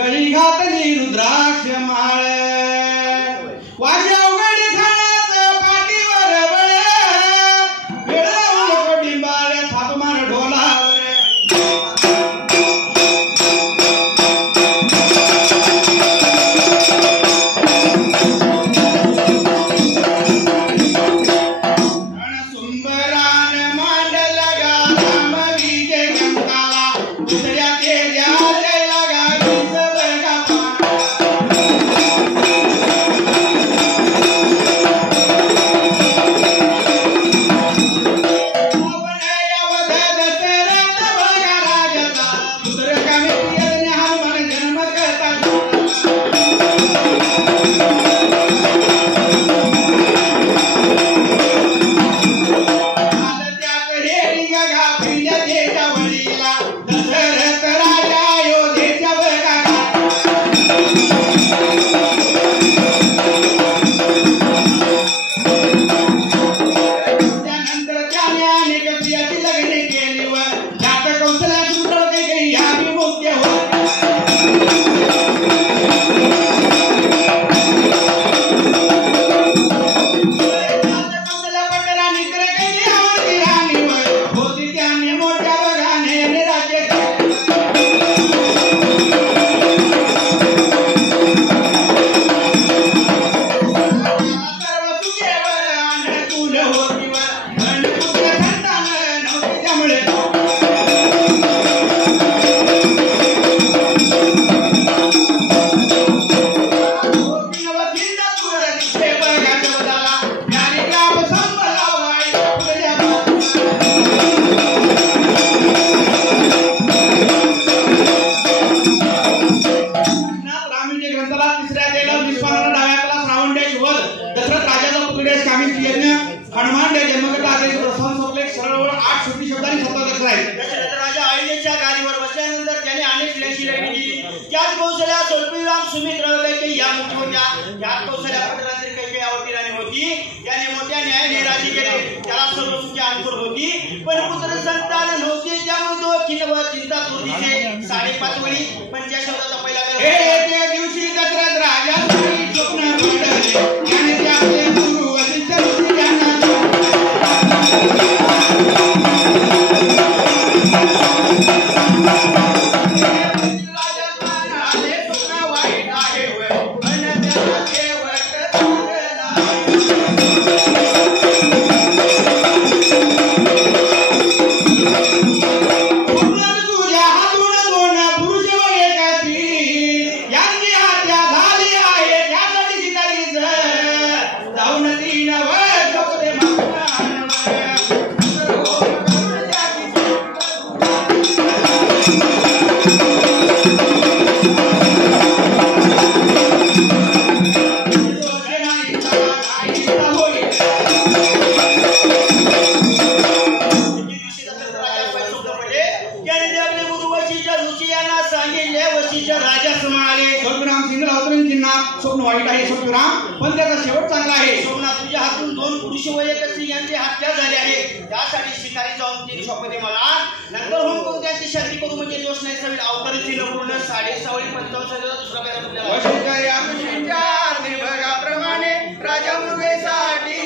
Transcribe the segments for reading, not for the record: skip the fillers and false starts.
गळी घातली रुद्राक्ष माळ वाजा उघडी खाण्याचं पाठीवर बळ वेळ लावून कोडिंबाळ थाप मार ढोलावर सुंबरान मांडला गा राम विजय गंगाला दुसऱ्या तेजा हनुमान जन्मकथा आदेश प्रस्थान संपले सरळ 8 छोटी शब्दांनी शब्द दर्शला आहे. दशरथ राजा अयोध्येच्या गादीवर बसल्यानंतर त्याने अनेक क्लेशी लढली दिली. त्याच कौशल्या सोडपिराम सुमित्र कैकेयी या मुठी होत्या. त्याच कौशल्या पटरात्री कैकेयी आवडती राणी होती. त्याने मोठ्या न्यायाने राजी केले. त्याला सर्व सुखी अनुकूल होती पण पुत्र संतान नव्हते. त्यामुळे तो खिन्न चिंता तुर्दीचे 5.5 वळी पण त्या शब्दाचा पहिला त्या दिवशी दशरथ राजा स्वप्न पडले आणि त्याचे गुरु वशिष्ठ ऋषी यांना स्वप्न वाईट आहे स्वप्नराम पण त्याचा शेवट चांगला आहे. स्वप्नात तुझ्या हातून 2 पुरुष व एक स्त्री यांची हत्या झाली आहे. त्यासाठी शिकारी जाऊन 3 स्वप्ने मला नंतर होऊन कोण त्यांची शांती करू म्हणजे दोष नाही सवेल अवतारीची पूर्ण 6.5 वळी 55 दुसरा काय आपल्याला वशिष्ठ या ऋषींच्या निर्भगाप्रमाणे राजा मृगेसाठी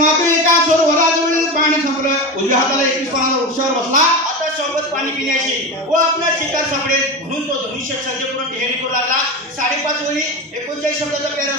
मात्र एका सरोवराजवळील पाणी संपलं. उजव्या हाताला 21 पानाचा वृक्षावर बसला. आता सोबत पाणी पिण्याची व आपला शिकार सापडेल म्हणून तो धनुष्य सज्ज करून टेहरी करू लागला. 5.5 ओळी 39 शब्दाचा पेरा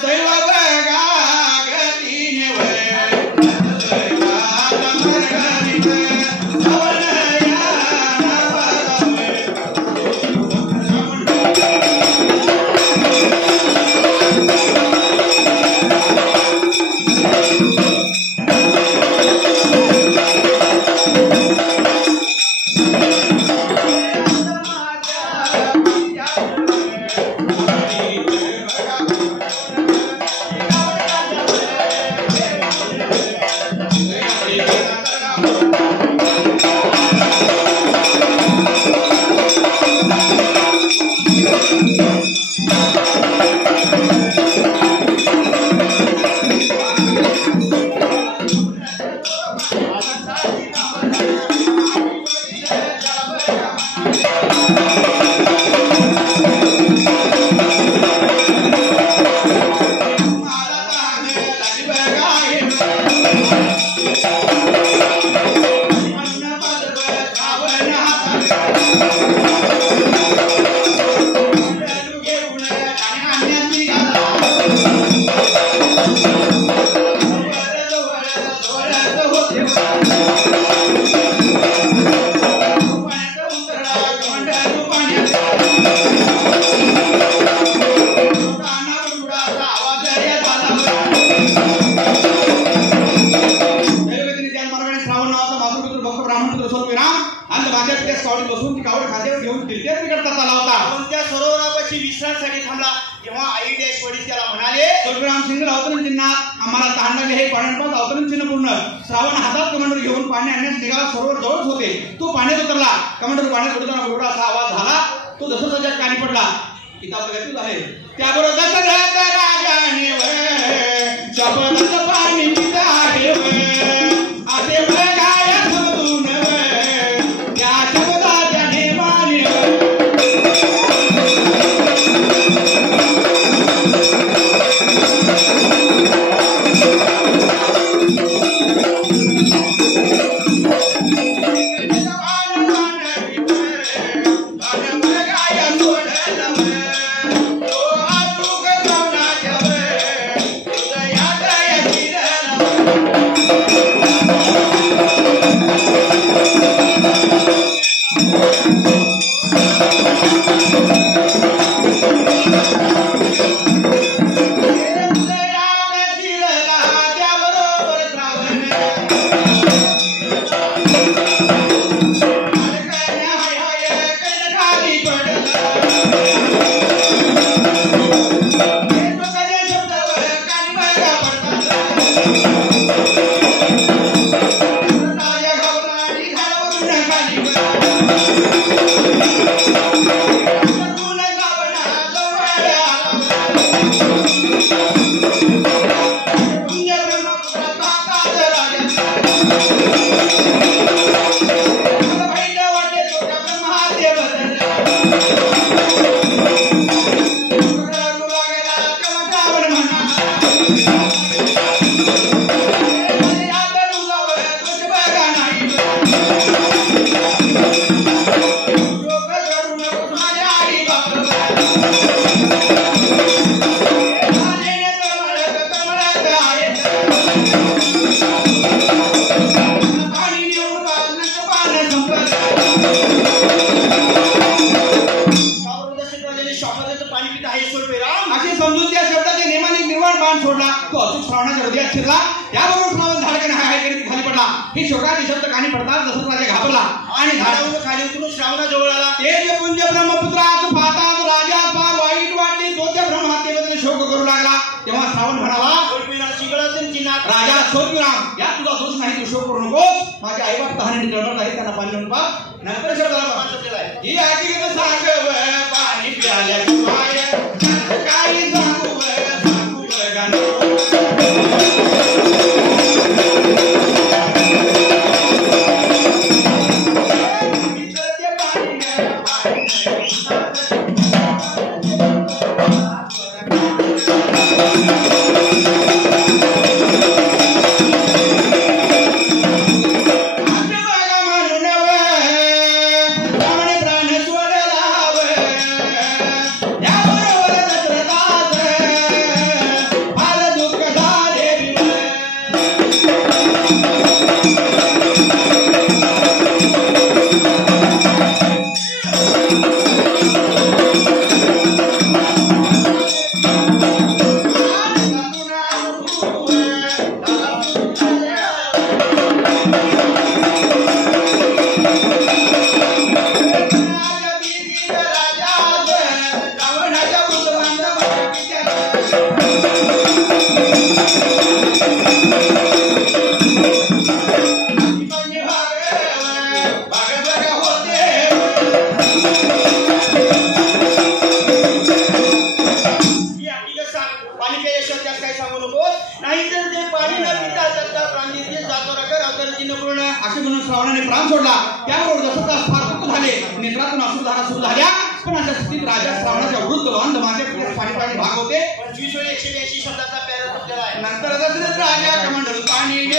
असे म्हणून श्रावणाने प्राण सोडला. त्यामुळे जसं फार दुःख झाले, नेत्रातून अश्रुधारा सुरू झाल्या. पण अशा स्थितीत राजा श्रावणाच्या वृद्ध अंध माझ्या पाणी भाग होते. 25 वेळ 182 शब्दाचा पॅरा तुटलेला आहे. नंतर दशरथ राजा कमंडल पाणी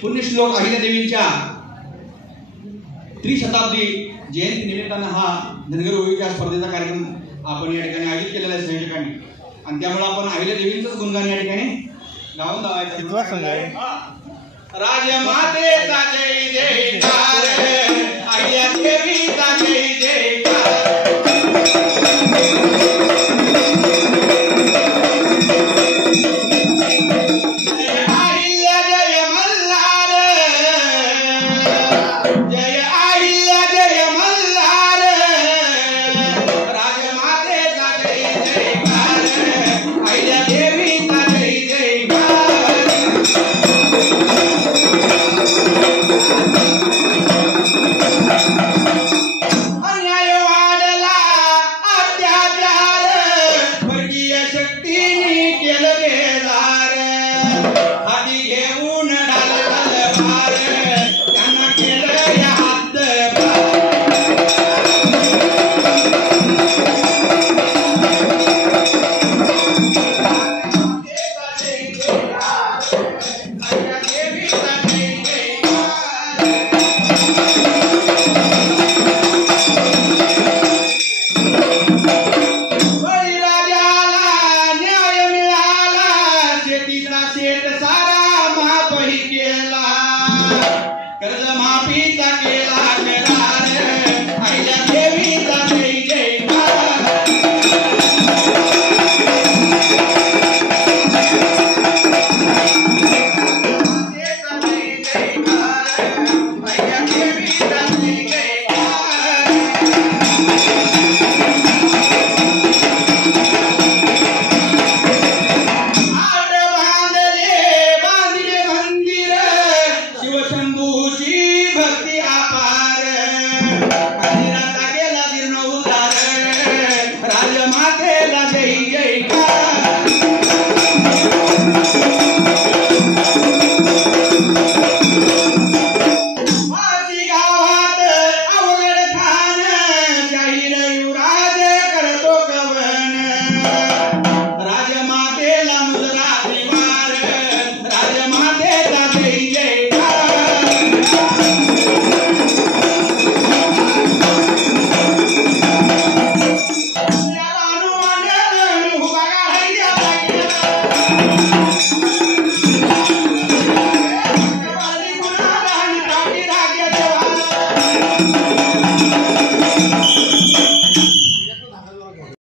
पुण्यश्लोक अहिल्यादेवींच्या त्रिशताब्दी जयंती निमित्तानं हा धनगर ओळीच्या स्पर्धेचा कार्यक्रम आपण या ठिकाणी आयोजित केलेला आहे संयोजकांनी. आणि त्यामुळे आपण अहिल्यादेवींचंच गुणगान या ठिकाणी गाऊन लावायचं. राजमातेचा जय जयकार